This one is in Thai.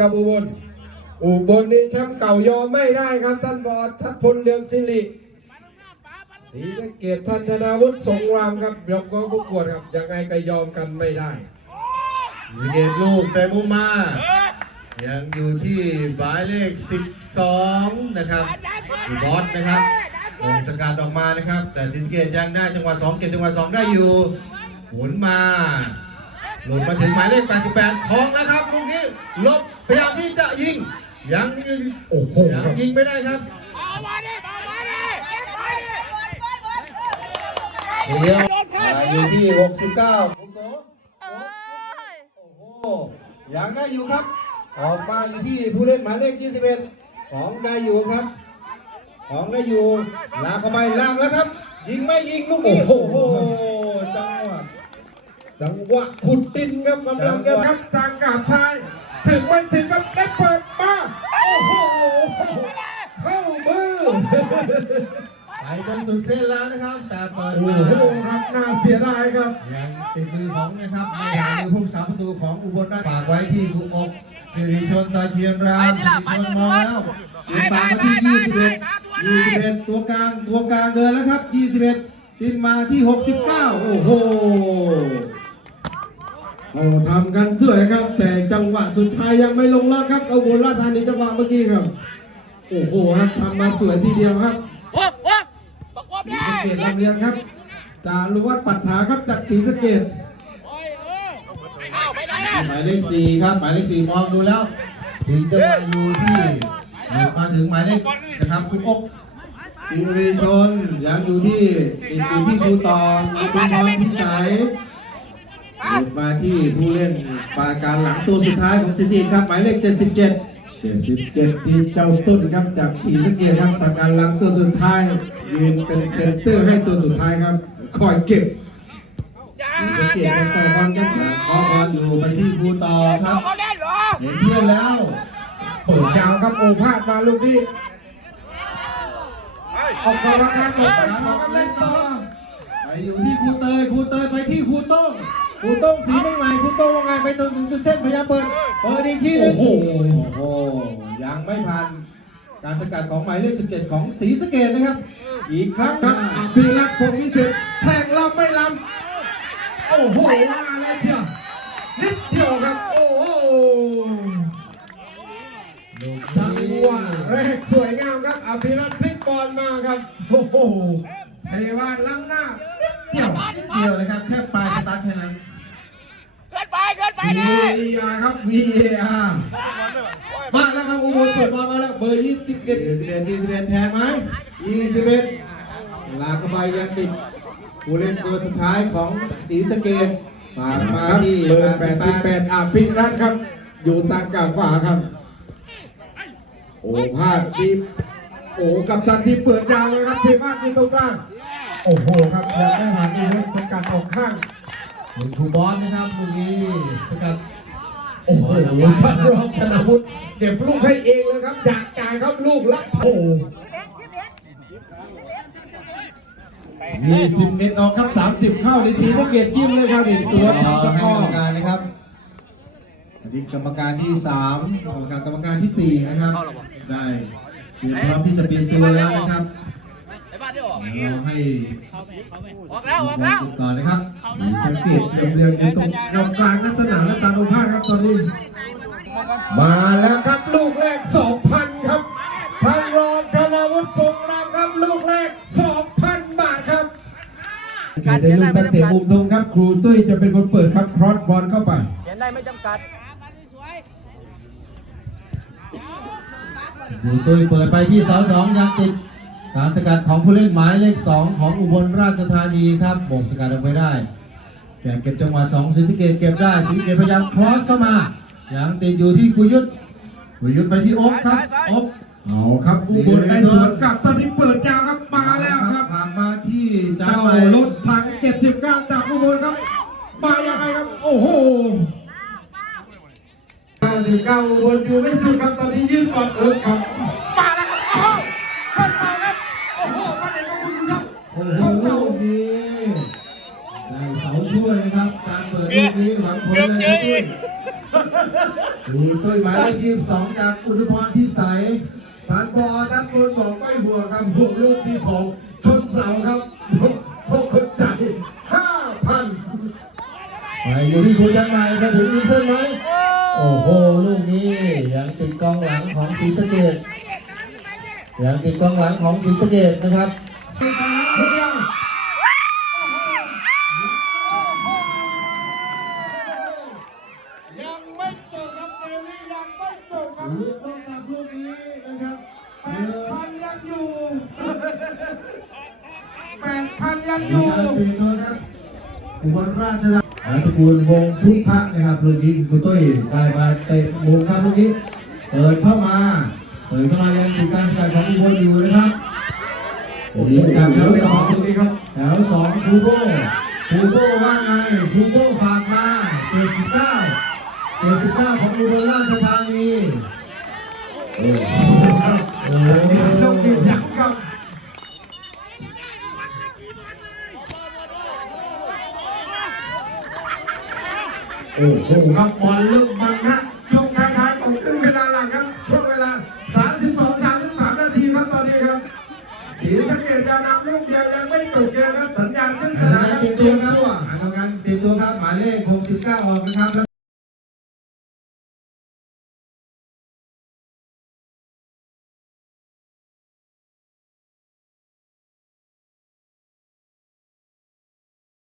กับอุบลอุบลนี่แชมป์เก่ายอมไม่ได้ครับท่านบอดทัพพลเรืองสิริศรีสะเกดท่านธนาวุฒิสงรามครับยกกองผู้กวดครับยังไงก็ยอมกันไม่ได้สีเกตลูกแต่มุมมา ยังอยู่ที่หมายเลข 12 นะครับบอสนะครับลงสกัดออกมานะครับ แต่สินเกตยังได้จังหวะ2เกตจังหวะ2ได้อยู่หมุนมา หลุดมาถึงหมายเลข 88 ของแล้วครับลูกนี้ลบพยายามที่จะยิง ยังยิงโอ้โหยังครับยิงไม่ได้ครับเดียวมาอยู่ที่ 69คุณโกโอ้โหยังได้อยู่ครับ ออกมาอยู่ที่ผู้เล่นหมายเลข 21 ของได้อยู่ครับ ของได้อยู่ลากเข้าไปล่างแล้วครับ ยิงไม่ยิงลูกนี้โอ้โอ้โหโหจังหวะ จังหวะขุดดินครับกำลังจะครับทางกาบชาย ถึงไม่ถึงครับได้เปิดมาโอ้โหเข้ามือไปตรงสุดเส้นแล้วนะครับ แต่เปิดโอ้มาโหครับน่าเสียดายครับยังติดมือของนะครับในทางมือผู้สาประตูของอุบลราชฝากไว้ที่กุอกสิริชนตาเคียนรามสิริชนมองแล้วยิงฝากมาที่ 21 21 ตัวกลางตัวกลางเดินแล้วครับ 21 จิ้มมาที่ 69 โอ้โห เขาทำกันสวยครับ แต่จังหวะสุดท้ายยังไม่ลงล็อกครับเอาบุญราชธานีจังหวะเมื่อกี้ครับ โอ้โหครับทำมาสวยทีเดียวครับศรีสะเกดลำเลียงครับจารุวัฒน์ปัตถาครับจากศรีสะเกดหมายเลขสี่ครับ หมายเลขสี่มองดูแล้วถึงจะมาอยู่ที่มาถึงหมายเลขนะครับกุอกสิริชนยังอยู่ที่ติดอยู่ที่ครูตองคุณพรพิสัย หลุดมาที่ผู้เล่นปาการหลังตัวสุดท้ายของสิทธิครับหมายเลข 77เจ็ดสิบเจ็ดที่เจ้าต้นครับจากศรีสะเกดครับประกันหลังตัวสุดท้ายยืนเป็นเซนเตอร์ให้ตัวสุดท้ายครับคอยเก็บศรีสะเกดกันต่อบอลครับขอบอลอยู่ไปที่ครูตองครับ เห็นเพื่อนแล้วเปิดยาวครับโอภาสมาลูกนี้ออกกำลังกายหมดไปการต่อออกกันเล่เล่นนต่ต่ออไปอยู่ที่ครูเตยครูเตยไปที่ครูโต้ง ครูโต้งสีเมืองใหม่ครูโต้งว่าไงไปถึงถึงสุดเส้นพยายามเปิดเปิดอีกทีหนึโอ้งโหโอ้โหยังไม่ผ่านการสกัดของหมายเลข 17 ของศรีสะเกดนะครับ อีกครั้งครับอภิรัตน์พงษ์วิเศษแทงลำไม่ลำโอ้โหมาแล้วเที่ยวนิดเดียวครับโอ้โหจังหวะแรกสวยงามครับอภิรัตน์พลิกบอลมาครับโอ้โหเทวานล้ำหน้า เดี่ยวนิดเดียวนะครับแค่ปลายสตาร์ทแค่นั้นเกินไปเกินไปดิ VAR ครับ VAR มาแล้วครับอุบลเปิดบอลมาแล้วเบอร์ยี่สิบเอ็ด21 21แทงไหม21ลากเข้าไปยังติดผู้เล่นตัวสุดท้ายของศรีสะเกดฝากมาที่เบอร์แปดสิบแปด88อภิรัตน์ครับ อยู่ทางกลางขวาครับ โอ้พลาดที่โอ้กับทันที่เปิดยาวเลยครับที่พลาดที่ตรงกลาง โอ้โหครับยังไม่ผ่านอีเวนต์สกัดออกข้างถึงทูบอลนะครับลูกนี้สกัดโอ้โหพัชรองธนวุฒิเก็บลูกให้เองเลยครับอยากจ่ายครับลูกละโอ้มีสิบเมตรออกครับสามสิบเข้าในสีสะเกตยิ้มเลยครับนี่ตัวให้ทำตะกกรอรมการนะครับอดีตกรรมการที่3กรรมการกรรมการที่4นะครับ ได้เตรียมพร้อมที่จะเปลี่ยนตัวแล้วนะครับ ไอ้บ้านได้ออกเดี๋ยวเราให้ออกแล้วออกแล้วติดก่อนนะครับสีสะเกตเรียงเรียงอยู่ตรงกลางกลางนักสนามและตาโนภาสครับตอนนี้ มาแล้วครับลูกแรกสองพันครับทางรองธนาวุฒิสงรามครับลูกแรกสองพันบาทครับได้ลูกตั้งเตะมุมตรงครับ ครูตุ้ยจะเป็นคนเปิดครับครอสบอลเข้าไปเขียนได้ไม่จำกัดดูตุ้ยเปิดไปที่เสาสองยังติด การสกัดของผู้เล่นหมายเลขสองของอุบลราชธานีครับบ่งสกัดออกไปได้แก่เก็บจังหวะสองศรีสะเกดเก็บได้ศรีสะเกดพยายามครอสเข้ามายังติดอยู่ที่กุยุทธกุยุทธไปที่อกครับอกเอาครับอุบลได้สวนกลับตอนนี้เปิดยาวครับมาแล้วครับฝากมาที่จ้าเจ้าใหม่รถถัง79จากอุบลครับมายังไงครับโอ้โห99อุบลอยู่ไม่สุดครับตอนนี้ยืนก่อนเออครับ มาแล้วครับโอ้โหขึ้นมาครับ โอ้โหมาเด็กของคุณครับ โอ้โหลูกนี้ได้เสาช่วยนะครับ การเปิดลูกนี้หวังผลเลยนะด้วย มีตุ้ยหมายเลขยี่สิบสองจากอุดมพรพิสัยผ่านบอทั้งคนบอกไม่ห่วงครับห่วงลูกที่สองชนเสาครับพวกคนใจห้าพันไปอยู่ที่คุณจังใหม่มาถึงยิงเส้นไหมโอ้โหลูกนี้ยังติดกองหลังของศรีสะเกดยังติดกองหลังของศรีสะเกดนะครับ ลูกต้องตับลูกนี้นะครับแปดพันยังอยู่แปดพันยังมีอยู่การเปลี่ยนตัวครับอุบลราชธานีอาตระกูลวงพุทธะนะครับลูกนี้คุณตุ้ยได้มาเตะมุมครับลูกนี้เปิดเข้ามาเปิดเข้ามายังติดการสกัดของอุบลอยู่นะครับโอ้โหแถวสองตรงนี้ครับแถวสองคูโบคูโบว่าไงคูโบฝากมาเจ็ดสิบเก้าเจ็ดสิบเก้าของอุบลราชธานี โอ้โหโอ้โหต้องยืนยันครับโอ้โหครับบอลลูกมันนะช่วงท้ายๆของครึ่งเวลาหลังครับช่วงเวลา 32 33 นาทีครับตอนนี้ครับสีสะเกดจะนำลูกเดียวยังไม่จบเกมครับสัญญาณขึ้นสนานามมเปลี่ยนตัวครับอ่านการเปลี่ยนตัวครับหมายเลข69ออกนะครับ